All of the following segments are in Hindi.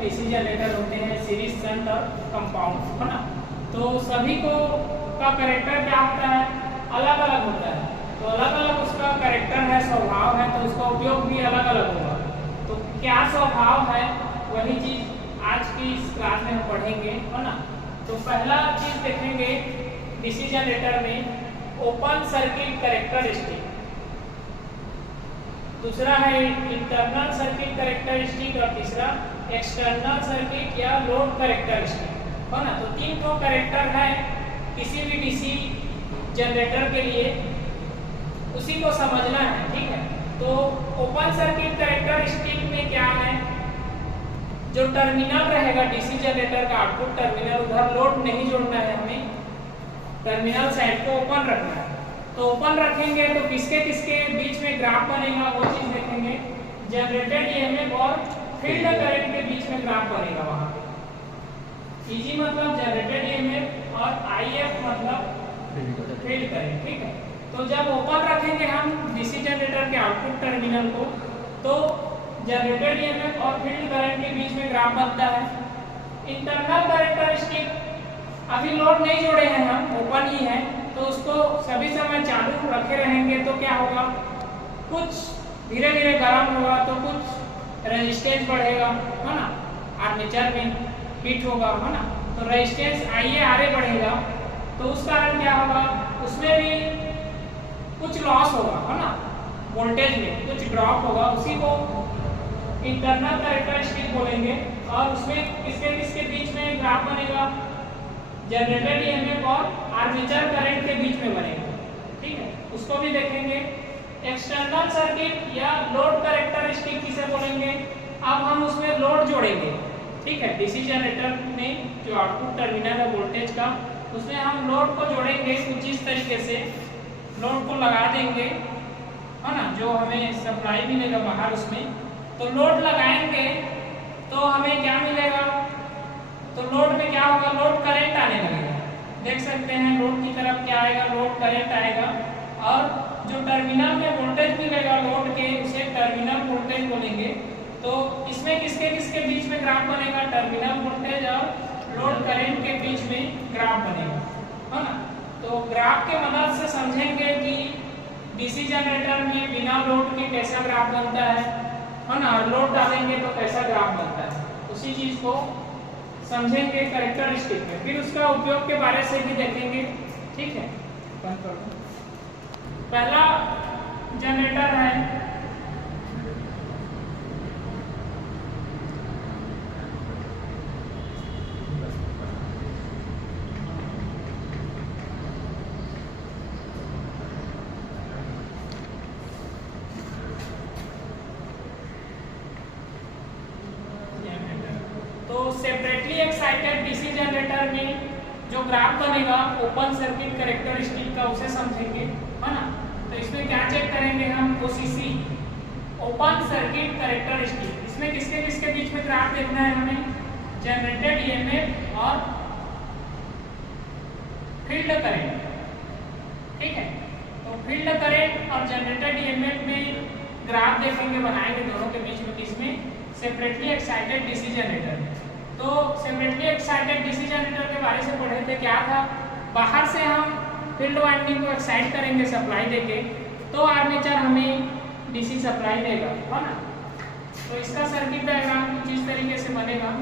डीसी जनरेटर होते हैं, सीरीज शंट और कंपाउंड, है ना। तो सभी को का कैरेक्टर क्या होता है, अलग अलग होता है। तो अलग अलग उसका कैरेक्टर है, स्वभाव है, तो उसका उपयोग भी अलग अलग होगा। तो क्या स्वभाव है वही चीज आज की इस क्लास में हम पढ़ेंगे, है ना। तो पहला चीज देखेंगे डीसी जनरेटर में ओपन सर्किट कैरेक्टरिस्टिक, दूसरा है इंटरनल सर्किट कैरेक्टरिस्टिक और तीसरा एक्सटर्नल सर्किट या लोड कैरेक्टरिस्टिक, है ना। तो तीन तो कैरेक्टर है किसी भी डीसी जनरेटर के लिए, उसी को समझना है, ठीक है। तो ओपन सर्किट कैरेक्टरिस्टिक में क्या है, जो टर्मिनल रहेगा डीसी जनरेटर का आउटपुट टर्मिनल, उधर लोड नहीं जोड़ना है हमें, टर्मिनल साइड को ओपन रखना है। तो ओपन रखेंगे तो किसके किसके बीच में ग्राफ बनेगा वो चीज देखेंगे। जनरेटेड ईएमएफ और फील्ड करंट के बीच में ग्राफ बनेगा वहां पे। ईजी मतलब जनरेटेड ईएमएफ और आईएफ मतलब फील्ड करंट, ठीक है। तो जब ओपन रखेंगे हम डीसी जनरेटर के आउटपुट टर्मिनल को, तो जनरेटेड ईएमएफ और फील्ड करंट के बीच में ग्राफ बनता है। इंटरनल कैरेक्टरिस्टिक अभी लोड नहीं जोड़े हैं हम, ओपन ही है, तो उसको सभी समय चालू रखे रहेंगे तो क्या होगा, कुछ धीरे धीरे गर्म होगा तो कुछ रेजिस्टेंस बढ़ेगा, है ना, आर्मेचर में हिट होगा, है ना। तो रेजिस्टेंस आगे बढ़ेगा, तो उस कारण क्या होगा, उसमें भी कुछ लॉस होगा, है ना, वोल्टेज में कुछ ड्रॉप होगा, उसी को इंटरनल कैरेक्टरिस्टिक बोलेंगे। और उसमें किसके किसके बीच में ग्राफ बनेगा, जनरेटेड ईएमएफ और आर्मेचर करंट के बीच में बनेगा, ठीक है, उसको भी देखेंगे। एक्सटर्नल सर्किट या लोड कैरेक्टरिस्टिक किसे बोलेंगे, अब हम उसमें लोड जोड़ेंगे, ठीक है। डीसी जनरेटर में जो आउटपुट टर्मिनल है वोल्टेज का, उसमें हम लोड को जोड़ेंगे कुछ इस तरीके से, लोड को लगा देंगे, है ना, जो हमें सप्लाई मिलेगा बाहर उसमें। तो लोड लगाएंगे तो हमें क्या मिलेगा, तो लोड में क्या होगा, लोड करंट आने लगेगा, देख सकते हैं लोड की तरफ क्या आएगा, लोड करंट आएगा। और जो टर्मिनल में वोल्टेज मिलेगा लोड के, उसे टर्मिनल वोल्टेज बोलेंगे। तो इसमें किसके किसके बीच में ग्राफ बनेगा, टर्मिनल वोल्टेज और लोड करंट के बीच में ग्राफ बनेगा, है ना। तो ग्राफ के मदद से समझेंगे कि डीसी जनरेटर में बिना लोड के कैसा ग्राफ बनता है ना, लोड डालेंगे तो कैसा ग्राफ बनता है, उसी चीज को समझेंगे कैरेक्टरिस्टिक में। फिर उसका उपयोग के बारे से भी देखेंगे, ठीक है। पहला जनरेटर है सेपरेटली एक्साइटेड डीसी जनरेटर में जो ग्राफ बनेगा ओपन सर्किट कैरेक्टरिस्टिक का, उसे समझेंगे, है ना। तो इसमें क्या चेक करेंगे हम, ओसीसी ओपन सर्किट कैरेक्टरिस्टिक, इसमें किसके किसके बीच में ग्राफ देखना है हमें, जनरेटेड ईएमएफ और फील्ड करंट, ठीक है। तो फील्ड करंट और जनरेटेड ईएमएफ में ग्राफ देखेंगे, बनाएंगे दोनों के बीच में, किसमें, सेपरेटली एक्साइटेड डीसी जनरेटर। तो सेपरेटली एक्साइटेड डीसी जनरेटर के बारे से पढ़े थे, क्या था, बाहर से हम फील्ड वाइंडिंग को एक्साइट करेंगे सप्लाई देके, तो आर्मेचर हमें डीसी सप्लाई देगा, है ना। तो इसका सर्किट डायग्राम कुछ इस तरीके से बनेगा।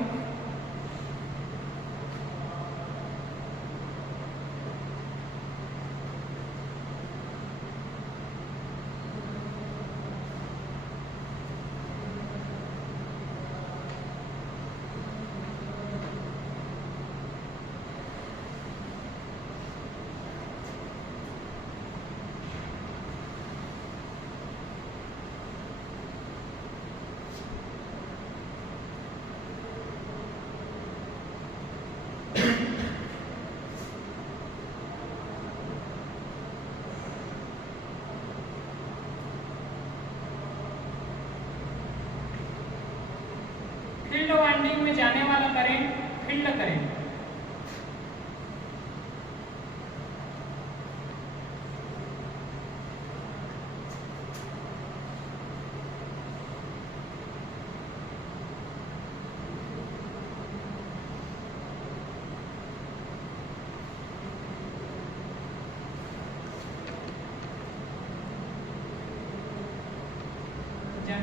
फील्ड वाइंडिंग में जाने वाला current field current,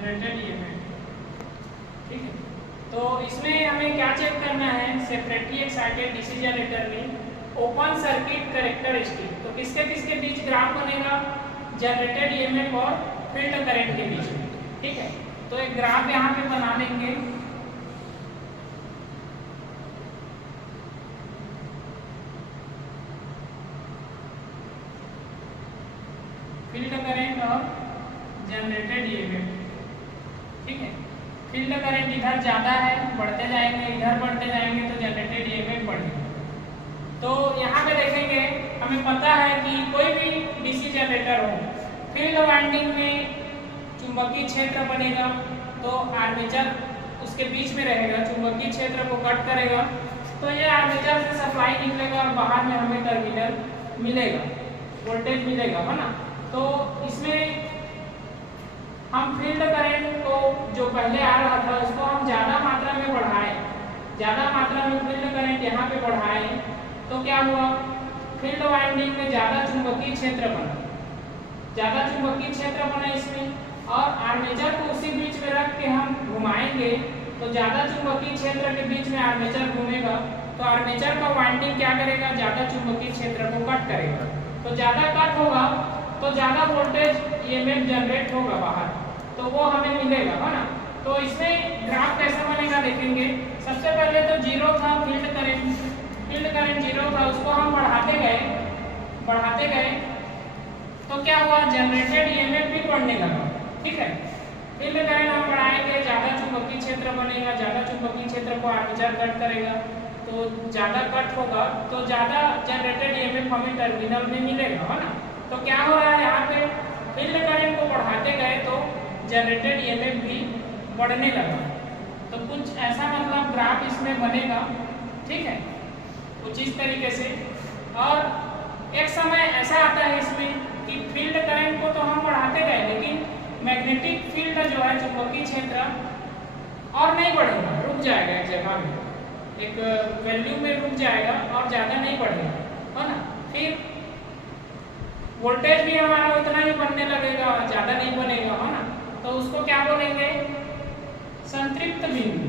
generated EMF. ठीक है, तो इसमें हमें क्या चेक करना है, सेपरेटली एक्साइटेड डीसी जनरेटर में ओपन सर्किट कैरेक्टरिस्टिक। तो किसके किसके बीच ग्राफ बनेगा, जनरेटेड ईएमएफ और फील्ड करंट के बीच में। ठीक है, तो एक ग्राफ यहाँ पे बना लेंगे। फील्ड करंट और जनरेटेड ईएमएफ। ठीक है, फील्ड करंट इधर ज़्यादा है, बढ़ते जाएंगे, इधर बढ़ते जाएंगे तो जनरेटेड ईएमएफ बढ़ेगा। तो यहाँ पे देखेंगे, हमें पता है कि कोई भी डीसी जनरेटर हो, फील्ड वाइंडिंग में चुंबकीय क्षेत्र बनेगा, तो आर्मेचर उसके बीच में रहेगा, चुंबकीय क्षेत्र को कट करेगा, तो ये आर्मेचर से सप्लाई निकलेगा और बाहर में हमें टर्मिनल मिलेगा, वोल्टेज मिलेगा, है ना। तो इसमें हम फील्ड करंट को जो पहले आ रहा था उसको हम ज़्यादा मात्रा में बढ़ाएं, ज़्यादा मात्रा में फील्ड करंट यहाँ पे बढ़ाएं, तो क्या हुआ, फील्ड वाइंडिंग में ज़्यादा चुंबकीय क्षेत्र बना, ज़्यादा चुंबकीय क्षेत्र बना इसमें, और आर्मेचर को उसी बीच में रख के हम घुमाएंगे तो ज़्यादा चुंबकीय क्षेत्र के बीच में आर्मेचर घूमेगा, तो आर्मेचर का वाइंडिंग क्या करेगा, ज़्यादा चुंबकीय क्षेत्र को कट करेगा, तो ज़्यादा कट होगा तो ज़्यादा वोल्टेज ईएमएफ जनरेट होगा बाहर, तो वो हमें मिलेगा, है ना। तो इसमें ग्राफ कैसा बनेगा देखेंगे। सबसे पहले तो जीरो था फील्ड करंट जीरो था, उसको हम बढ़ाते गए तो क्या हुआ, जनरेटेड ईएमएफ भी बढ़ने लगा। ठीक है, फील्ड करंट हम बढ़ाएंगे, ज़्यादा चुंबकीय क्षेत्र बनेगा, ज़्यादा चुंबकीय क्षेत्र को आर्मेचर कट करेगा, तो ज़्यादा कट होगा तो ज़्यादा जनरेटेड ईएमएफ हमें टर्मिनल में मिलेगा, है ना। तो क्या हो रहा है, यहाँ पे फील्ड करंट को बढ़ाते गए तो जनरेटेड ईएमएफ भी बढ़ने लगा। तो कुछ ऐसा मतलब ग्राफ इसमें बनेगा। ठीक है, कुछ इस तरीके से। और एक समय ऐसा आता है इसमें कि फील्ड करंट को तो हम बढ़ाते गए, लेकिन मैग्नेटिक फील्ड जो है, चुंबकीय क्षेत्र, और नहीं बढ़ेगा, रुक जाएगा एक जगह में, एक वैल्यू में रुक जाएगा और ज़्यादा नहीं बढ़ेगा, है ना। फिर वोल्टेज भी हमारा उतना ही बनने लगेगा और ज़्यादा नहीं बनेगा, है ना। तो उसको क्या बोलेंगे, संतृप्त बिंदु।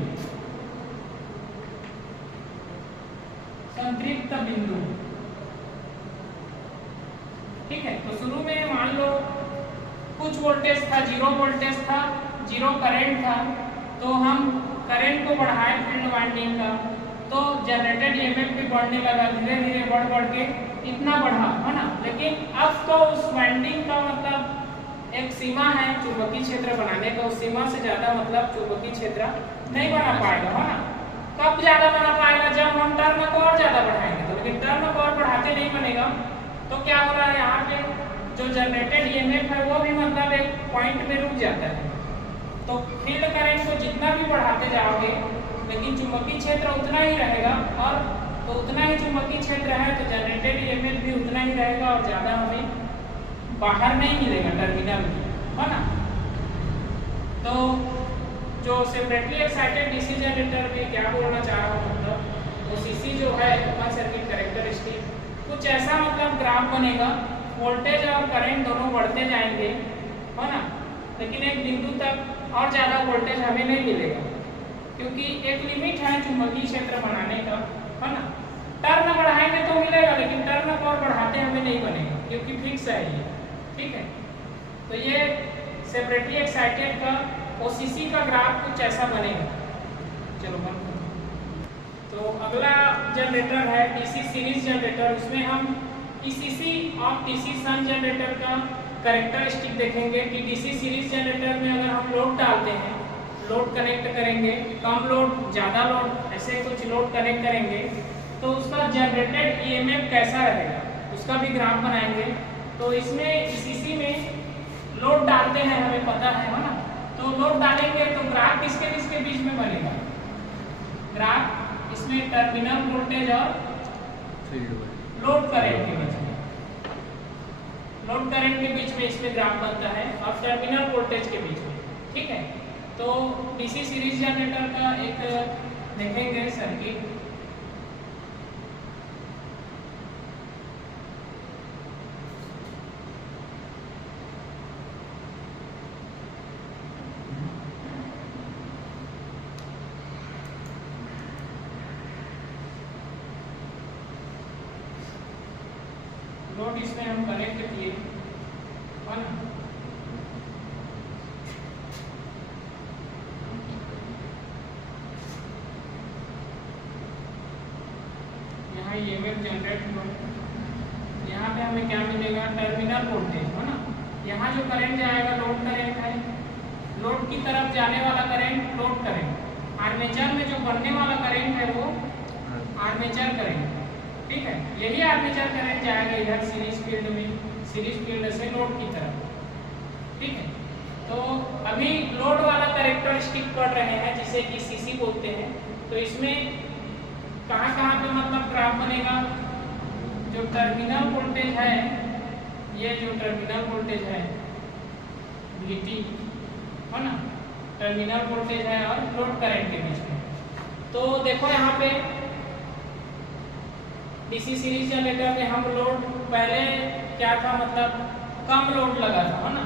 संतृप्त बिंदु। ठीक है, तो शुरू में मान लो कुछ वोल्टेज था, जीरो वोल्टेज था, जीरो करंट था, तो हम करंट को बढ़ाए फील्ड वाइंडिंग का, तो जनरेटेड ईएमएफ भी बढ़ने लगा, धीरे धीरे बढ़ के इतना बढ़ा, है ना। लेकिन अब तो उस वाइंडिंग का मतलब एक सीमा है चुंबकीय क्षेत्र बनाने का, उस सीमा से ज़्यादा मतलब चुंबकीय क्षेत्र नहीं बना पाएगा, है ना। कब ज़्यादा बना पाएगा, जब हम टर्न को और ज़्यादा बढ़ाएंगे, तो लेकिन टर्न को और बढ़ाते नहीं बनेगा। तो क्या हो रहा है, यहाँ पे जो जनरेटेड ईएमएफ है वो भी मतलब एक पॉइंट में रुक जाता है। तो फील्ड करंट को जितना भी बढ़ाते जाओगे, लेकिन चुंबकीय क्षेत्र उतना ही रहेगा, और तो उतना ही चुंबकीय क्षेत्र है तो जनरेटेड ईएमएफ भी उतना ही रहेगा और ज़्यादा हमें बाहर नहीं मिलेगा टर्मिनल में, है ना। तो जो सेपरेटली एक्साइटेड डीसी जनरेटर में क्या बोलना चाह रहा हूँ, मतलब वो सीसी जो है, ओपन सर्किट कैरेक्टरिस्टिक, कुछ ऐसा मतलब ग्राफ बनेगा, वोल्टेज और करंट दोनों बढ़ते जाएंगे, है ना, लेकिन एक बिंदु तक और ज़्यादा वोल्टेज हमें नहीं मिलेगा, क्योंकि एक लिमिट है चुंबकीय क्षेत्र बनाने का, है ना। टर्न बढ़ाएंगे तो मिलेगा, लेकिन टर्न और बढ़ाते हमें नहीं बनेगा, क्योंकि फिक्स है ये। ठीक है, तो ये सेपरेटली एक्साइटेड का ओसीसी का ग्राफ कुछ ऐसा बनेगा। चलो बंद करो। तो अगला जनरेटर है डीसी सीरीज जनरेटर। उसमें हम ईसीसी और डीसी शन जनरेटर का कैरेक्टरिस्टिक देखेंगे कि डीसी सीरीज जनरेटर में अगर हम लोड डालते हैं, लोड कनेक्ट करेंगे, कम लोड, ज़्यादा लोड, ऐसे कुछ लोड कनेक्ट करेंगे, तो उसका जनरेटेड ईएमएफ कैसा रहेगा, उसका भी ग्राफ बनाएंगे। तो इसमें ईसीसी में लोड डालते हैं, हमें पता है ना। तो लोड डालेंगे तो ग्राफ किसके किसके बीच में बनेगा, ग्राफ इसमें टर्मिनल वोल्टेज और लोड करंट के बीच में, लोड करंट के बीच में इसमें ग्राफ बनता है, और टर्मिनल वोल्टेज के बीच में। ठीक है, तो डीसी सीरीज जनरेटर का एक देखेंगे सर्किट। लोड इसमें हम कनेक्ट किए है ना, यहाँ ईएमएफ जनरेट हुआ, यहाँ पे हमें क्या मिलेगा, टर्मिनल वोल्टेज है ना। यहाँ जो करंट जाएगा लोड करंट है, लोड की तरफ जाने वाला करंट लोड करंट, आर्मेचर में जो बनने वाला करंट है वो आर्मेचर करंट, ठीक है। यही आर्मेचर करंट जाएगा इधर सीरीज फील्ड में, सीरीज फील्ड से लोड की तरफ, ठीक है। तो अभी लोड वाला कैरेक्टरिस्टिक पढ़ रहे हैं जिसे कि सीसी बोलते हैं। तो इसमें कहाँ कहाँ पे मतलब ग्राफ बनेगा, जो टर्मिनल वोल्टेज है, ये जो टर्मिनल वोल्टेज है VT है ना, टर्मिनल वोल्टेज है और लोड करंट के बीच में। तो देखो यहाँ पे डीसी सीरीज जनरेटर में हम लोड पहले क्या था, मतलब कम लोड लगा था है ना,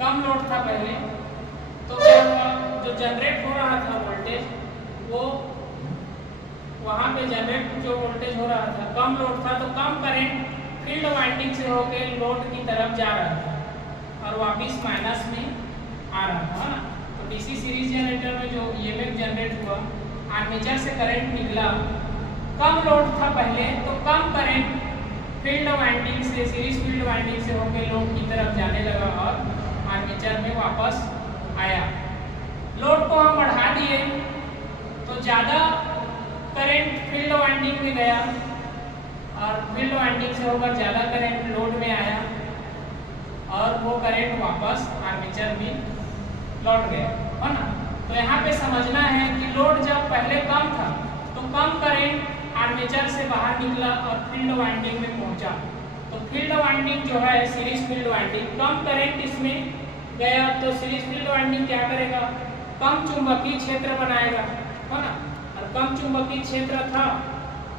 कम लोड था पहले। तो क्या हुआ, जो जनरेट हो रहा था वोल्टेज, वो वहाँ पे जनरेट जो वोल्टेज हो रहा था, कम लोड था तो कम करंट फील्ड वाइंडिंग से होकर लोड की तरफ जा रहा था और वापिस माइनस में आ रहा था, है ना। तो डीसी सीरीज जनरेटर में जो ईएमएफ जनरेट हुआ, आर्मेचर से करंट निकला, कम लोड था पहले तो कम करंट फील्ड वाइंडिंग से, सीरीज फील्ड वाइंडिंग से होकर लोड की तरफ जाने लगा और आर्मेचर में वापस आया। लोड को हम बढ़ा दिए तो ज़्यादा करंट फील्ड वाइंडिंग में गया और फील्ड वाइंडिंग से होकर ज़्यादा करंट लोड में आया और वो करंट वापस आर्मेचर में लौट गया, है ना। तो यहाँ पे समझना है कि लोड जब पहले कम था तो कम करंट आर्मेचर से बाहर निकला और फील्ड वाइंडिंग में पहुंचा। तो फील्ड वाइंडिंग जो है सीरीज फील्ड वाइंडिंग, कम करंट इसमें गया तो सीरीज फील्ड वाइंडिंग क्या करेगा, कम चुंबकीय क्षेत्र बनाएगा, है ना। और कम चुंबकीय क्षेत्र था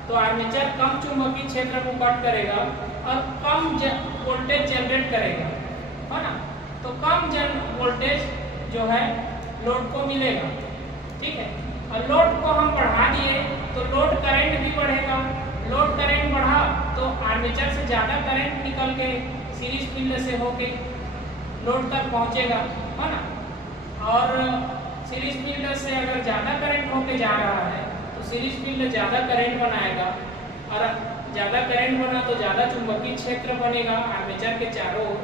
तो आर्मेचर कम चुंबकीय क्षेत्र को कट करेगा और कम वोल्टेज जनरेट करेगा, है ना। तो कम वोल्टेज जो है लोड को मिलेगा, ठीक है। और लोड को हम बढ़ा दिए तो लोड करंट भी बढ़ेगा, लोड करंट बढ़ा तो आर्मेचर से ज़्यादा करंट निकल के सीरीज फील्ड से होके लोड तक पहुंचेगा, है ना। और सीरीज फील्ड से अगर ज़्यादा करंट होके जा रहा है तो सीरीज फील्ड ज़्यादा करंट बनाएगा और ज़्यादा करंट बना तो ज़्यादा चुंबकीय क्षेत्र बनेगा आर्मेचर के चारों ओर,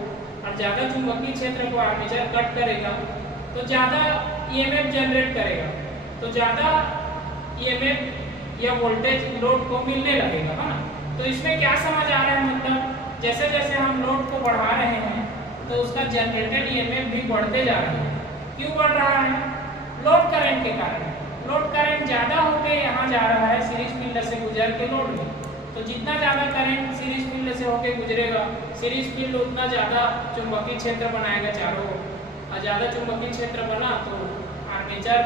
और ज़्यादा चुंबकीय क्षेत्र को आर्मेचर कट करेगा तो ज़्यादा ईएमएफ जनरेट करेगा, तो ज़्यादा ईएमएफ या वोल्टेज लोड को मिलने लगेगा, है ना। तो इसमें क्या समझ आ रहा है, मतलब जैसे जैसे हम लोड को बढ़ा रहे हैं तो उसका जनरेटेड ईएमएफ भी बढ़ते जा रहा है। क्यों बढ़ रहा है, लोड करंट के कारण। लोड करंट ज़्यादा होकर यहाँ जा रहा है सीरीज फील्ड से गुजर के लोड में, तो जितना ज़्यादा करंट सीरीज फील्ड से होकर गुजरेगा, सीरीज फील्ड उतना ज़्यादा चुंबकीय क्षेत्र बनाएगा चारों ओर, और ज़्यादा चुंबकीय क्षेत्र बना तो आर्मेचर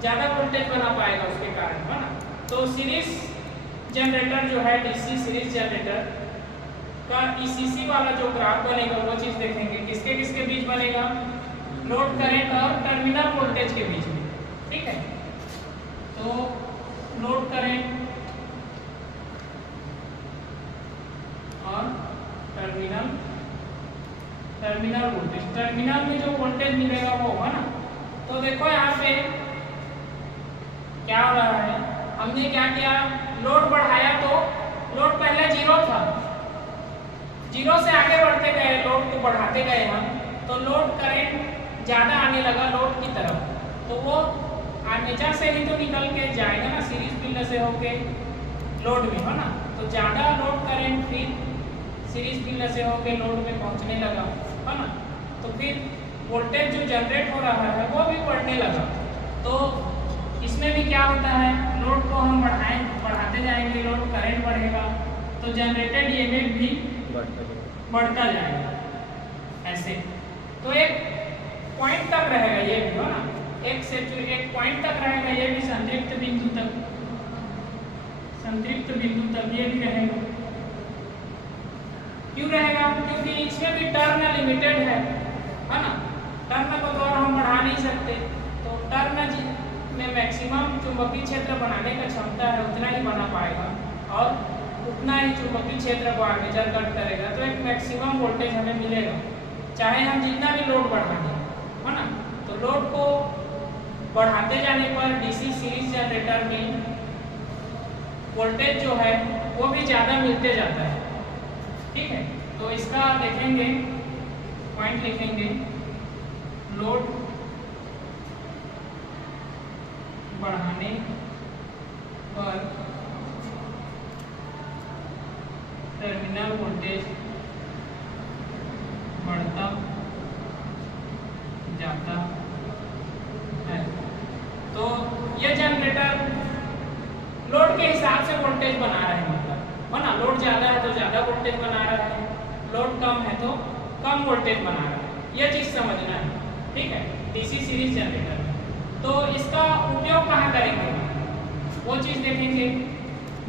ज़्यादा वोल्टेज बना पाएगा उसके कारण, है ना। तो सीरीज जनरेटर जो है डीसी सीरीज जनरेटर का ईसीसी वाला जो ग्राफ बनेगा वो चीज़ देखेंगे, किसके किसके बीच बनेगा, लोड करंट और टर्मिनल वोल्टेज के बीच में, ठीक है। तो लोड करंट और टर्मिनल वोल्टेज, टर्मिनल में जो वोल्टेज मिलेगा वो, है ना। तो देखो यहाँ पे क्या हो रहा है, हमने क्या किया, लोड बढ़ाया तो लोड पहले 0 था, 0 से आगे बढ़ते गए, लोड को बढ़ाते गए हम, तो लोड करंट ज़्यादा आने लगा लोड की तरफ, तो वो आर्मेचर से ही तो निकल के जाएगा ना सीरीज फील्ड से होके लोड में, है ना। तो ज़्यादा लोड करंट फिर सीरीज फील्ड से होके लोड में पहुंचने लगा, है ना। तो फिर वोल्टेज जो जनरेट हो रहा है वो भी बढ़ने लगा। तो इसमें भी क्या होता है, लोड को हम बढ़ाते जाएंगे, लोड करंट बढ़ेगा तो जनरेटेड ईएमएफ भी बढ़ता जाएगा ऐसे। तो एक पॉइंट तक रहेगा ये भी, है ना, एक पॉइंट तक रहेगा ये भी, संतृप्त बिंदु तक ये भी रहेगा। क्यों रहेगा, क्योंकि इसमें भी टर्न लिमिटेड है ना। टर्न को तो हम बढ़ा नहीं सकते, तो टर्न में मैक्सिमम चुंबकीय क्षेत्र बनाने का क्षमता है उतना ही बना पाएगा, और उतना ही चुंबकीय क्षेत्र को आर्मेचर कट करेगा, तो एक मैक्सिमम वोल्टेज हमें मिलेगा चाहे हम जितना भी लोड बढ़ा दें, है ना। तो लोड को बढ़ाते जाने पर डीसी सीरीज जनरेटर में वोल्टेज जो है वो भी ज़्यादा मिलते जाता है, ठीक है। तो इसका देखेंगे, पॉइंट लिखेंगे, लोड बढ़ाने पर टर्मिनल वोल्टेज बढ़ता जाता है। तो ये जनरेटर लोड के हिसाब से वोल्टेज बना रहे हैं, मतलब है ना। लोड ज़्यादा है तो ज़्यादा वोल्टेज बना रहा है, लोड कम है तो कम वोल्टेज बना रहा है। यह चीज़ समझना है, ठीक है, डीसी सीरीज जनरेटर। तो इसका उपयोग कहाँ करेंगे वो चीज़ देखेंगे।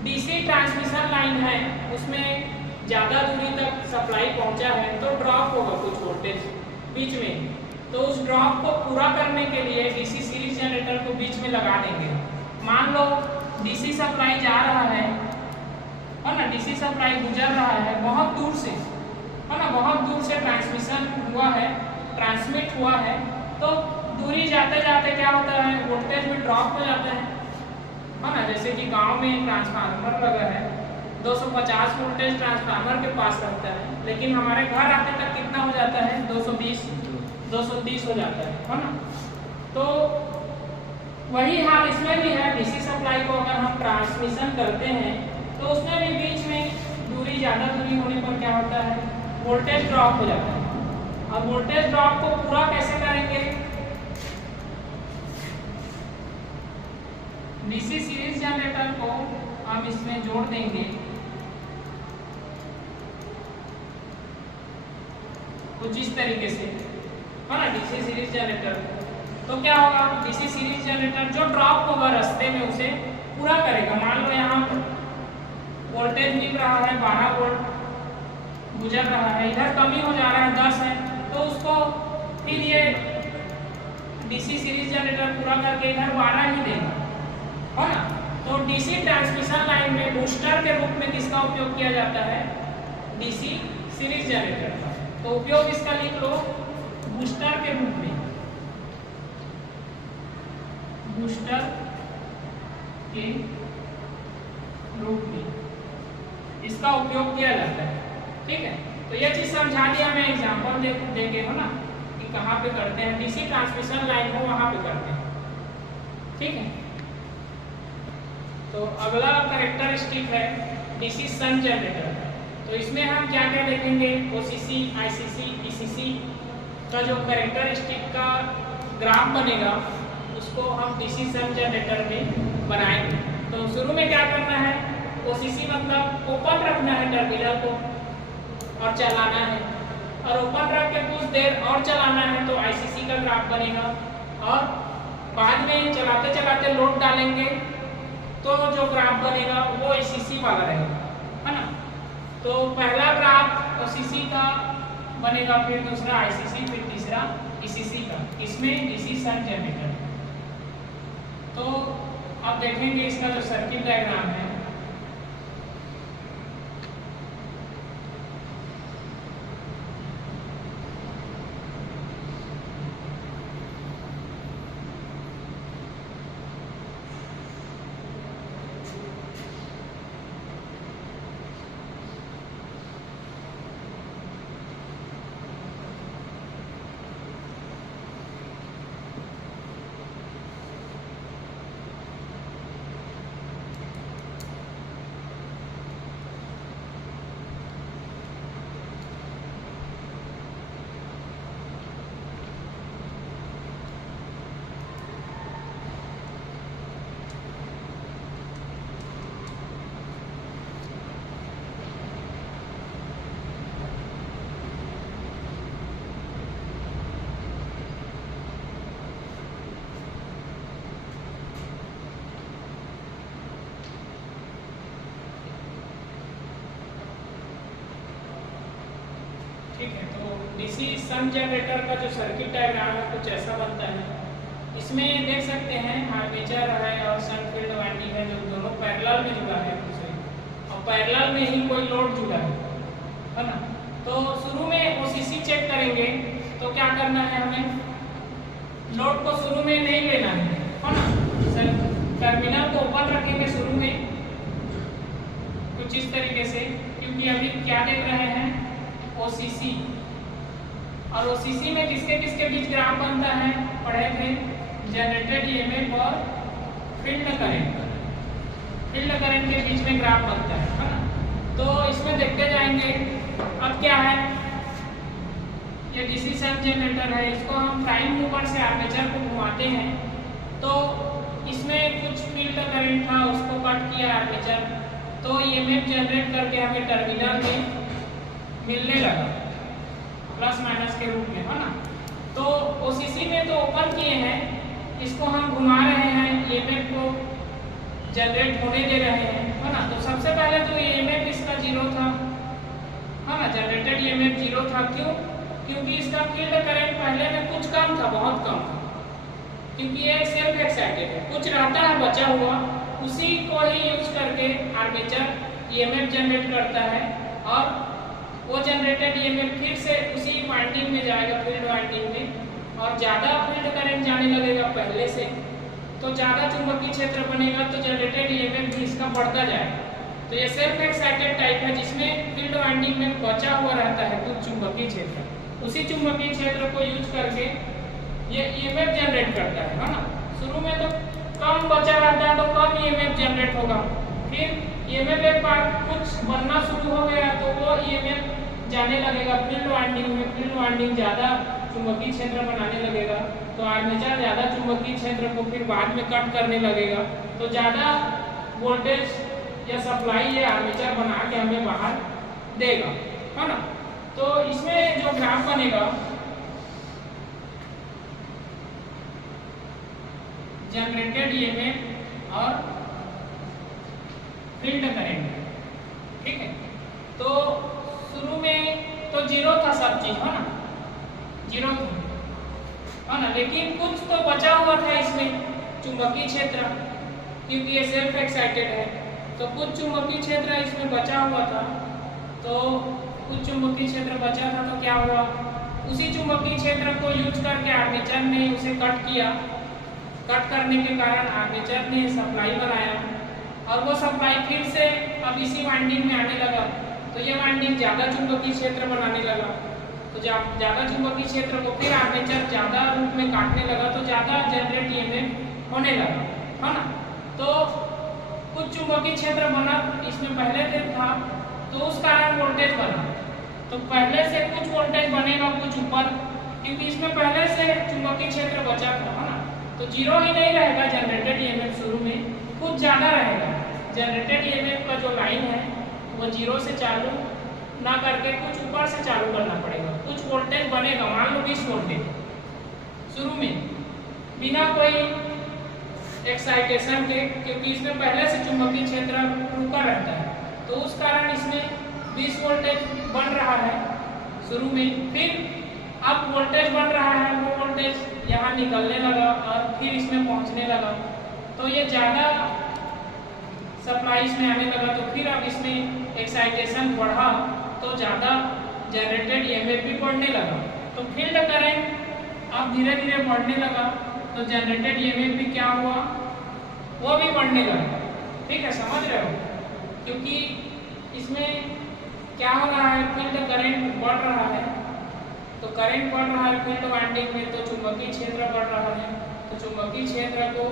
डीसी ट्रांसमिशन लाइन है, उसमें ज़्यादा दूरी तक सप्लाई पहुँचा है तो ड्रॉप होगा कुछ वोल्टेज बीच में, तो उस ड्रॉप को पूरा करने के लिए डीसी सीरीज जनरेटर को बीच में लगा देंगे। मान लो डीसी सप्लाई जा रहा है ना, डीसी सप्लाई गुजर रहा है बहुत दूर से, है ना, बहुत दूर से ट्रांसमिशन हुआ है, ट्रांसमिट हुआ है, तो दूरी जाते जाते क्या होता है, वोल्टेज में ड्रॉप हो जाता है ना। जैसे कि गांव में ट्रांसफार्मर लगा है, 250 वोल्टेज ट्रांसफार्मर के पास रहता है, लेकिन हमारे घर आते तक कितना हो जाता है, 220 हो जाता है ना। तो वही हाल इसमें भी है। डीसी सप्लाई को अगर हम ट्रांसमिशन करते हैं तो उसमें भी बीच में दूरी ज़्यादा दूरी होने पर क्या होता है, वोल्टेज ड्रॉप हो जाता है। अब वोल्टेज ड्रॉप को पूरा कैसे करेंगे, डीसी सीरीज जनरेटर को हम इसमें जोड़ देंगे कुछ इस तरीके से, है ना, डीसी सीरीज जनरेटर। तो क्या होगा, डीसी सीरीज जनरेटर जो ड्रॉप होगा रास्ते में उसे पूरा करेगा। मान लो यहाँ वोल्टेज मिल रहा है 12 वोल्ट गुजर रहा है, इधर कमी हो जा रहा है 10 है, तो उसको फिर ये डीसी सीरीज जनरेटर पूरा करके इधर 12 ही देगा, है ना। तो डीसी ट्रांसमिशन लाइन में बूस्टर के रूप में किसका उपयोग किया जाता है, डीसी सीरीज जनरेटर का। तो उपयोग इसका लिख लो, बूस्टर के रूप में, बूस्टर के रूप में इसका उपयोग किया जाता है, ठीक है। तो यह चीज समझा दिया, मैं एग्जांपल देंगे, है ना, कि कहाँ पे करते हैं, डीसी ट्रांसमिशन लाइन हो वहाँ पे करते हैं, ठीक है। तो अगला कैरेक्टरिस्टिक है डीसी शंट जनरेटर। तो इसमें हम क्या क्या देखेंगे, ओसीसी, आईसीसी, ईसीसी का जो कैरेक्टरिस्टिक का ग्राफ बनेगा उसको हम डीसी शंट जनरेटर में बनाएंगे। तो शुरू में क्या करना है, ओसीसी मतलब ओपन रखना है टर्मिनल को और चलाना है, और ओपन रख के कुछ देर और चलाना है तो आईसीसी का ग्राफ बनेगा, और बाद में चलाते चलाते लोड डालेंगे तो जो ग्राफ बनेगा वो ईसीसी वाला रहेगा, है ना। तो पहला ग्राफ ओसीसी का बनेगा, फिर दूसरा आईसीसी, फिर तीसरा ईसीसी का, इसमें डीसी शंट जनरेटर। तो आप देखेंगे इसका जो सर्किट डायग्राम है, ठीक है। तो डीसी शंट जनरेटर का जो सर्किट डायग्राम है कुछ ऐसा बनता है। इसमें देख सकते हैं आर्मेचर है और शंट फील्ड वाइंडिंग है जो दोनों पैरेलल में जुड़ा है दूसरे, और पैरेलल में ही कोई लोड जुड़ा है ना। तो शुरू में ओसीसी चेक करेंगे तो क्या करना है, हमें लोड को शुरू में नहीं लेना है ना। सर टर्मिनल को ओपन रखेंगे शुरू में कुछ इस तरीके से, क्योंकि अभी क्या देख रहे हैं ओसीसी, और ओसीसी में किसके किसके बीच ग्राफ बनता है पढ़े थे, जनरेटेड ईएमएफ और फील्ड करंट के बीच में ग्राफ बनता है ना। तो इसमें देखते जाएंगे। अब क्या है, ये डीसी शंट जनरेटर है, इसको हम प्राइम मूवर से आर्मेचर को घुमाते हैं तो इसमें कुछ फील्ड करंट था उसको कट किया आर्मेचर, तो ईएमएफ जनरेट करके हमें टर्मिनल में मिलने लगा प्लस माइनस के रूप में, है ना। तो ओसीसी में तो ओपन किए हैं, इसको हम घुमा रहे हैं, ईएमएफ को जनरेट होने दे रहे हैं, है ना। तो सबसे पहले तो ईएमएफ इसका 0 था, है ना, जनरेटेड ईएमएफ 0 था। क्यों? क्योंकि इसका फील्ड करंट पहले में कुछ कम था, बहुत कम था, क्योंकि ये सेल्फ एक्साइटेड है, कुछ रहता है बचा हुआ, उसी को ही यूज करके आर्मेचर ईएमएफ जनरेट करता है, और वो जनरेटेड ईएमएफ फिर से उसी वाइंडिंग में जाएगा, फील्ड वाइंडिंग में, और ज़्यादा फील्ड करंट जाने लगेगा पहले से, तो ज़्यादा चुंबकीय क्षेत्र बनेगा, तो जनरेटेड ईएमएफ भी इसका बढ़ता जाएगा। तो ये सेल्फ एक्साइटेड टाइप है जिसमें फील्ड वाइंडिंग में बचा हुआ रहता है कुछ चुंबकीय क्षेत्र, उसी चुंबकीय क्षेत्र को यूज करके ये ईएमएफ जनरेट करता है ना। शुरू में तो कम बचा रहता है तो कम ईएमएफ जनरेट होगा, फिर ईएमएफ एक बार कुछ बनना शुरू हो गया तो वो ईएमएफ जाने लगेगा फील्ड वाइंडिंग में, फील्ड वाइंडिंग ज़्यादा चुंबकीय क्षेत्र बनाने लगेगा, तो आर्मेचर ज़्यादा चुंबकीय क्षेत्र को फिर बाद में कट करने लगेगा, तो ज़्यादा वोल्टेज या सप्लाई ये आर्मेचर बना के हमें बाहर देगा, है ना। तो इसमें जो ग्राफ बनेगा जनरेटेड ईएमएफ और फील्ड करंट, ठीक है। तो शुरू में तो 0 था सब चीज, है ना, 0 था, है ना, लेकिन कुछ तो बचा हुआ था इसमें चुंबकीय क्षेत्र, क्योंकि ये सेल्फ एक्साइटेड है, तो कुछ चुंबकीय क्षेत्र इसमें बचा हुआ था। तो कुछ चुंबकीय क्षेत्र बचा था तो क्या हुआ, उसी चुंबकीय क्षेत्र को यूज करके आर्मेचर ने उसे कट किया, कट करने के कारण आर्मेचर ने सप्लाई बनाया, और वो सप्लाई फिर से अब इसी वाइंडिंग में आने लगा, तो ये वाइंडिंग ज़्यादा चुंबकीय क्षेत्र बनाने लगा, तो ज़्यादा चुंबकीय क्षेत्र को फिर आर्मेचर ज़्यादा रूप में काटने लगा, तो ज़्यादा जनरेट ईएमएफ होने लगा, है ना। तो कुछ चुंबकीय क्षेत्र बना इसमें पहले से था, तो उस कारण वोल्टेज बना, तो पहले से कुछ वोल्टेज बनेगा कुछ ऊपर, क्योंकि इसमें पहले से चुंबकीय क्षेत्र बचा था, है ना। तो 0 ही नहीं रहेगा जनरेटेड ईएमएफ, शुरू में कुछ ज़्यादा रहेगा। जनरेटेड ईएमएफ का जो लाइन है वो 0 से चालू ना करके कुछ ऊपर से चालू करना पड़ेगा, कुछ वोल्टेज बनेगा, मान लो 20 वोल्टेज शुरू में बिना कोई एक्साइटेशन के, क्योंकि इसमें पहले से चुंबकीय क्षेत्र रुका रहता है, तो उस कारण इसमें 20 वोल्टेज बन रहा है शुरू में, फिर अब वोल्टेज बन रहा है, वो वोल्टेज यहाँ निकलने लगा और फिर इसमें पहुँचने लगा, तो ये ज़्यादा सप्लाई इसमें आने लगा, तो फिर अब इसमें एक्साइटेशन बढ़ा तो ज़्यादा जनरेटेड ईएमएफ भी बढ़ने लगा, तो फील्ड करंट अब धीरे धीरे बढ़ने लगा, तो जनरेटेड ईएमएफ भी क्या हुआ, वो भी बढ़ने लगा, ठीक है, समझ रहे हो। क्योंकि इसमें क्या हो रहा है, फील्ड करंट बढ़ रहा है, तो करंट बढ़ रहा है फील्ड वाइंडिंग में, तो चुंबकीय क्षेत्र बढ़ रहा है, तो चुंबकीय क्षेत्र को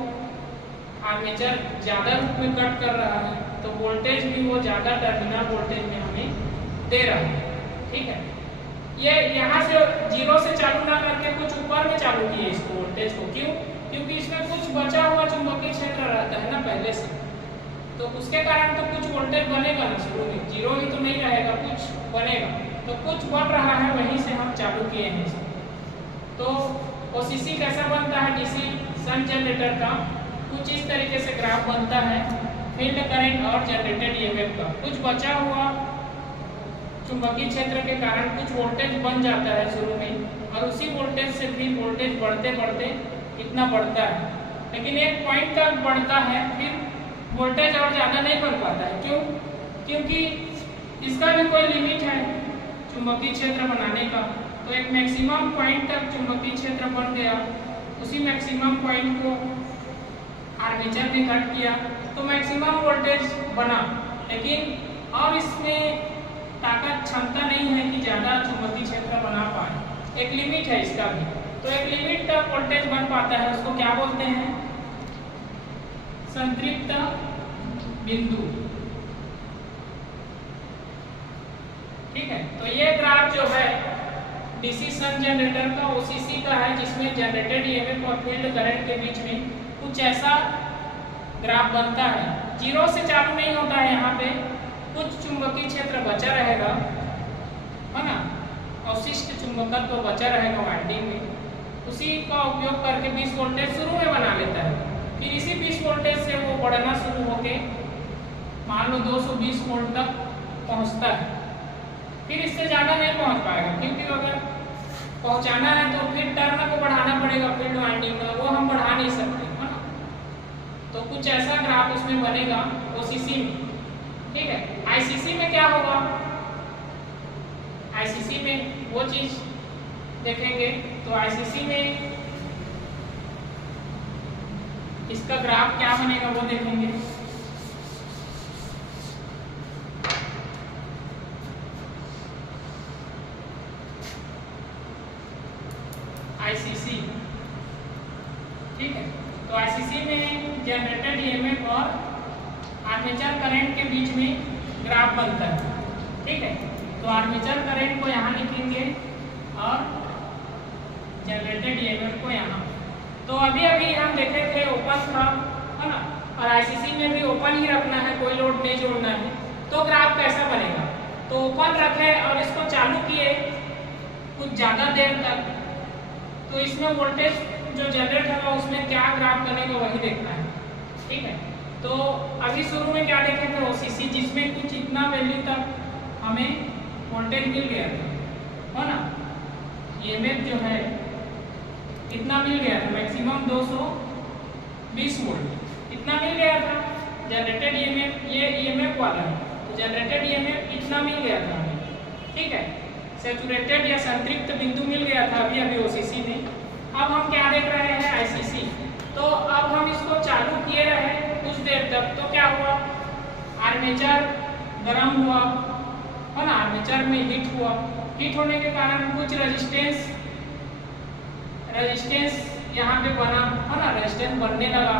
आर्मेचर ज़्यादा रूप में कट कर रहा है, तो वोल्टेज भी वो ज़्यादा टर्मिनल वोल्टेज में हमें दे रहा है, ठीक है। ये यहाँ से 0 से चालू ना करके कुछ ऊपर में चालू किए इसको वोल्टेज को, क्यों? क्योंकि इसमें कुछ बचा हुआ चुंबकीय क्षेत्र रहता है ना पहले से, तो उसके कारण तो कुछ वोल्टेज बनेगा ना, शुरू में 0 ही तो नहीं रहेगा, कुछ बनेगा, तो कुछ बन रहा है, वहीं से हम चालू किए हैं इसे। तो ओसीसी कैसा बनता है डीसी शंट जनरेटर का, कुछ इस तरीके से ग्राफ बनता है, फील्ड करंट और जनरेटेड ईएमएफ का, कुछ बचा हुआ चुंबकीय क्षेत्र के कारण कुछ वोल्टेज बन जाता है शुरू में, और उसी वोल्टेज से फिर वोल्टेज बढ़ते बढ़ते इतना बढ़ता है, लेकिन एक पॉइंट तक बढ़ता है, फिर वोल्टेज और ज़्यादा नहीं बढ़ पाता है, क्यों? क्योंकि इसका भी कोई लिमिट है चुंबकीय क्षेत्र बनाने का। तो एक मैक्सिमम पॉइंट तक चुंबकीय क्षेत्र बन गया, उसी मैक्सिमम पॉइंट को आर्मेचर ने कट किया तो मैक्सिमम वोल्टेज बना, लेकिन अब इसमें ताकत क्षमता नहीं है कि ज़्यादा चुंबकीय क्षेत्र बना पाए। एक लिमिट है इसका भी, तो एक लिमिट तक वोल्टेज बन पाता है, उसको क्या बोलते हैं? संतृप्त बिंदु। ठीक है, तो ये ग्राफ जो है डीसी शंट जनरेटर का ओसीसी का है, जिसमें जनरेटेड ईएमएफ और फील्ड करंट के बीच में कुछ ऐसा ग्राफ बनता है। जीरो से चालू नहीं होता है, यहाँ पे कुछ चुंबकीय क्षेत्र बचा रहेगा, है ना, अवशिष्ट चुंबकत्व तो बचा रहेगा वाइंडिंग में, उसी का उपयोग करके 20 वोल्टेज शुरू में बना लेता है। फिर इसी 20 वोल्टेज से वो बढ़ना शुरू होके मान लो 220 वोल्ट तक पहुँचता है। फिर इससे ज़्यादा नहीं पहुँच पाएगा, क्योंकि अगर पहुँचाना है तो फिर टर्न को बढ़ाना पड़ेगा फील्ड वाइंडिंग में, वो हम बढ़ा नहीं सकते, है ना। तो कुछ ऐसा ग्राफ उसमें बनेगा ओसीसी में। ठीक है, आईसीसी में क्या होगा? आईसीसी में वो चीज देखेंगे, तो आईसीसी में इसका ग्राफ क्या बनेगा वो देखेंगे। आईसीसी, ठीक है, तो आईसीसी में जनरेटेड ईएमएफ और आर्मेचर करंट के बीच में ग्राफ बनता है। ठीक है, तो आर्मेचर करंट को यहाँ लिखेंगे और जनरेटेड ईएमएफ को यहाँ। तो अभी अभी हम देखे थे ओपन था, है ना, और आईसीसी में भी ओपन ही रखना है, कोई लोड नहीं जोड़ना है। तो ग्राफ कैसा बनेगा? तो ओपन रखे और इसको चालू किए कुछ ज़्यादा देर तक, तो इसमें वोल्टेज जो जनरेट होगा उसमें क्या ग्राफ बनेगा वही देखना है। ठीक है, तो अभी शुरू में क्या देखे थे? ओसीसी, जिसमें कुछ इतना वैल्यू तक हमें वोल्टेज मिल गया था, है ना, ईएमएफ जो है इतना मिल गया था, मैक्सिमम 220 वोल्ट इतना मिल गया था। जनरेटेड ईएमएफ, ये ईएमएफ वाला है, तो जनरेटेड ईएमएफ इतना मिल गया था हमें। ठीक है, सैचुरेटेड या संतृप्त बिंदु मिल गया था अभी अभी ओसीसी में। अब हम क्या देख रहे हैं? आईसीसी। तो अब हम इसको चालू किए रहे कुछ देर तक, तो क्या हुआ? आर्मेचर गर्म हुआ, है ना, आर्मेचर में हीट हुआ। हीट होने के कारण कुछ रेजिस्टेंस यहाँ पे बना, है ना, रेजिस्टेंस बनने लगा,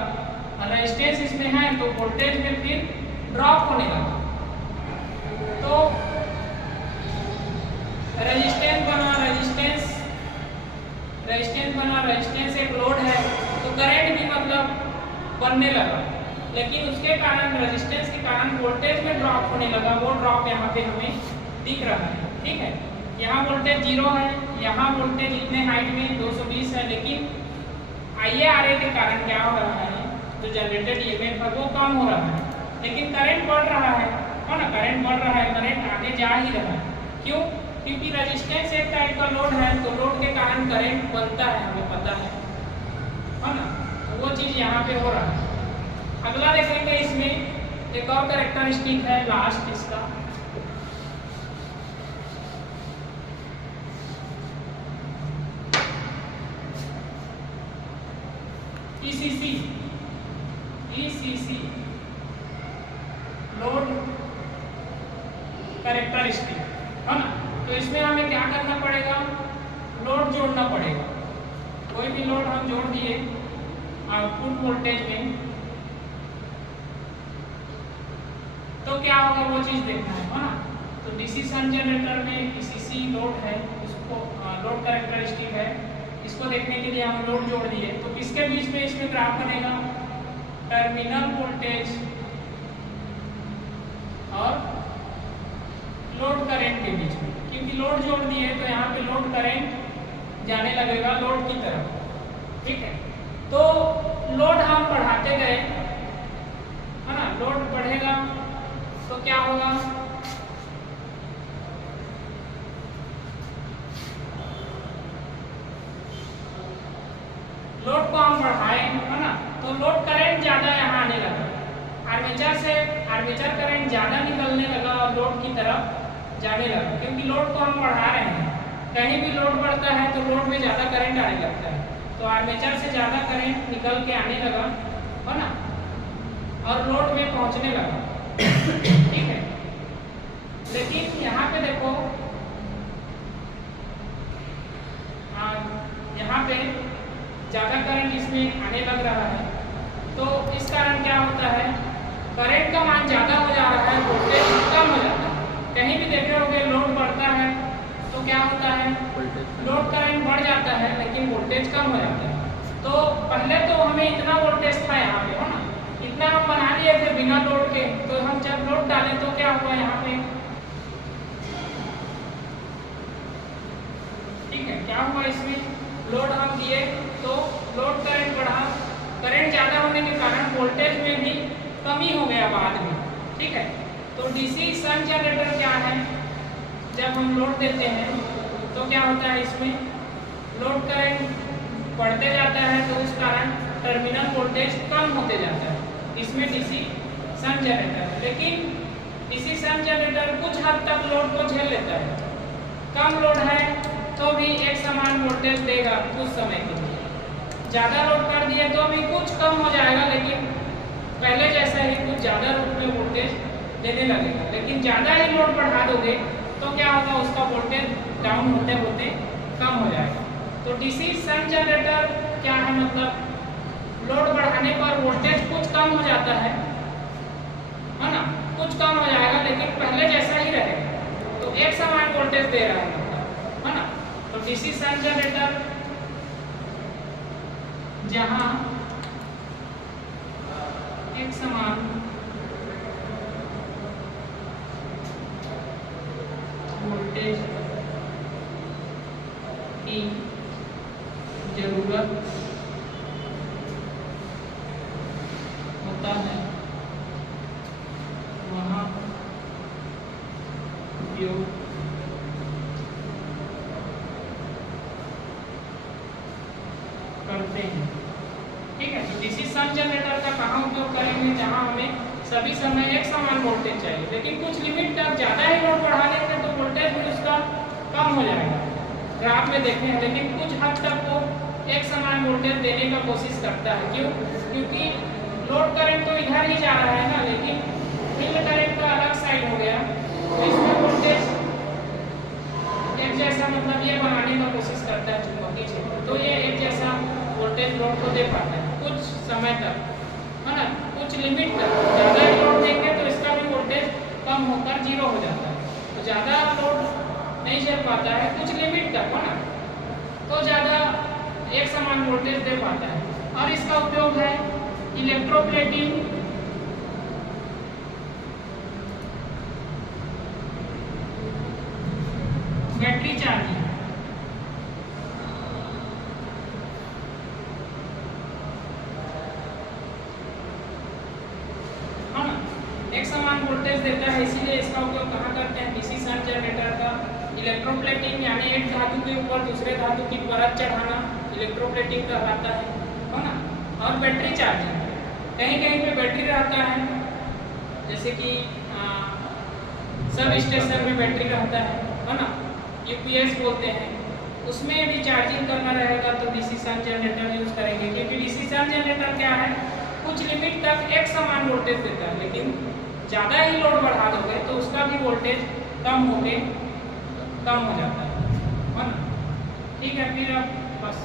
और रेजिस्टेंस इसमें है तो वोल्टेज में फिर ड्रॉप होने लगा। तो रेजिस्टेंस बना, रेजिस्टेंस एक लोड है, तो करंट भी मतलब बनने लगा, लेकिन उसके कारण रेजिस्टेंस के कारण वोल्टेज में ड्रॉप होने लगा। वो ड्रॉप यहाँ पे हमें दिख रहा है। ठीक है, यहाँ वोल्टेज 0 है, यहाँ वोल्टेज इतने हाइट में 220 है, लेकिन IaRa के कारण क्या हो रहा है? जो जनरेटेड ईएमएफ है वो कम हो रहा है, लेकिन करंट बढ़ रहा है ना, करंट बढ़ रहा है, करंट आगे जा ही रहा है। क्यों? क्योंकि रेजिस्टेंस एक टाइप का लोड है, तो लोड के कारण करंट बनता है, हमें पता है ना, तो वो चीज़ यहाँ पे हो रहा है। अगला देखेंगे, इसमें एक और कैरेक्टरिस्टिक है लास्ट इसका, ECC लोड कैरेक्टरिस्टिक, है ना। तो इसमें हमें क्या करना पड़ेगा? लोड जोड़ना पड़ेगा। कोई भी लोड हम जोड़ दिए आउटपुट वोल्टेज में, तो क्या होगा वो चीज़ देखना है ना। तो डीसी शंट जनरेटर में ECC लोड है, उसको लोड कैरेक्टरिस्टिक है, इसको देखने के लिए हम लोड जोड़ दिए, तो किसके बीच में इसमें ग्राफ बनेगा? टर्मिनल वोल्टेज और लोड करंट के बीच में, क्योंकि लोड जोड़ दिए तो यहाँ पे लोड करंट जाने लगेगा लोड की तरफ। ठीक है, तो लोड हम बढ़ाते गए, है ना, लोड बढ़ेगा तो क्या होगा? लोड को हम बढ़ाए, है ना, तो लोड करंट ज़्यादा यहाँ आने लगा, आर्मेचर करंट ज़्यादा निकलने लगा और लोड की तरफ जाने लगा, क्योंकि लोड को हम बढ़ा रहे हैं। कहीं भी लोड बढ़ता है तो लोड में ज़्यादा करंट आने लगता है, तो आर्मेचर से ज़्यादा करंट निकल के आने लगा, है ना, और लोड में पहुंचने लगा। ठीक है, लेकिन यहाँ पे देखो, यहाँ पे ज़्यादा करंट इसमें आने लग रहा है, तो इस कारण क्या होता है, करंट का मान ज़्यादा हो जा रहा है, वोल्टेज कम हो जाता है। कहीं भी देख रहे होगे लोड बढ़ता है तो क्या होता है, लोड करंट बढ़ जाता है लेकिन वोल्टेज कम हो जाता है। तो पहले तो हमें इतना वोल्टेज था यहाँ पे, है ना, इतना हम बना लिए थे बिना लोड के, तो हम जब लोड डालें तो क्या हुआ यहाँ पे, ठीक है, क्या हुआ, इसमें लोड हम दिए तो लोड करंट बढ़ा, करंट ज़्यादा होने के कारण वोल्टेज में भी कमी हो गया बाद में। ठीक है, तो डीसी शंट जनरेटर क्या है, जब हम लोड देते हैं तो क्या होता है, इसमें लोड करंट बढ़ते जाता है तो उस कारण टर्मिनल वोल्टेज कम होते जाता है। इसमें डीसी शंट जनरेटर है, लेकिन डीसी शंट जनरेटर कुछ हद तक लोड को झेल लेता है। कम लोड है तो भी एक समान वोल्टेज देगा कुछ समय के लिए, ज़्यादा लोड कर दिए तो भी कुछ कम हो जाएगा, लेकिन पहले जैसा ही कुछ ज़्यादा रूप में वोल्टेज देने लगेगा। लेकिन ज़्यादा ही लोड बढ़ा दोगे तो क्या होगा, उसका वोल्टेज डाउन होते होते कम हो जाएगा। तो डीसी शंट जनरेटर क्या है, मतलब लोड बढ़ाने पर वोल्टेज कुछ कम हो जाता है ना, कुछ कम हो जाएगा लेकिन पहले जैसा ही रहेगा, तो एक समान वोल्टेज दे रहा है, मतलब, है ना। तो डीसी शंट जनरेटर जहां एक समान वोल्टेज की जरूरत होता है वहाँ उपयोग करते हैं। ठीक है, तो डीसी शंट जनरेटर का कहाँ उपयोग करेंगे, जहाँ हमें सभी समय एक समान वोल्टेज चाहिए, लेकिन कुछ लिमिट तक ज़्यादा ही लोड बढ़ा लेंगे तो वोल्टेज भी उसका कम हो जाएगा, ग्राफ में देखें। लेकिन कुछ हद तक वो एक समान वोल्टेज देने का कोशिश करता है, क्यों, क्योंकि लोड करंट तो इधर ही जा रहा है ना, लेकिन फील्ड करंट का अलग साइड हो गया, तो इसमें वोल्टेज एक जैसा, मतलब ये बनाने का कोशिश करता है चुंबकीय क्षेत्र, तो ये एक जैसा वोल्टेज लोड को दे पाता है कुछ समय तक, है ना, कुछ लिमिट तक। ज़्यादा ही लोड देंगे तो इसका भी वोल्टेज कम होकर 0 हो जाता है, तो ज़्यादा लोड नहीं झेल पाता है, कुछ लिमिट तक, है ना, तो ज़्यादा एक समान वोल्टेज दे पाता है। और इसका उपयोग है इलेक्ट्रोप्लेटिंग, बैटरी चार्जिंग, है ना, एक समान वोल्टेज देता है, इसीलिए इसका उपयोग कहाँ करते हैं, डीसी शंट जनरेटर का इलेक्ट्रोप्लेटिंग, यानी एक धातु के ऊपर दूसरे धातु की परत चढ़ाना इलेक्ट्रोप्लेटिंग कहलाता है ना। और बैटरी चार्जिंग, कहीं कहीं पे बैटरी रहता है, जैसे कि सब स्टेशन में बैटरी रहता है ना, यूपीएस बोलते हैं, उसमें भी चार्जिंग करना रहेगा तो डीसी शंट जनरेटर यूज करेंगे, क्योंकि डीसी शंट जनरेटर क्या है, कुछ लिमिट तक एक समान वोल्टेज देता है, लेकिन ज़्यादा ही लोड बढ़ा दोगे तो उसका भी वोल्टेज कम हो जाता है ना। ठीक है, फिर अब बस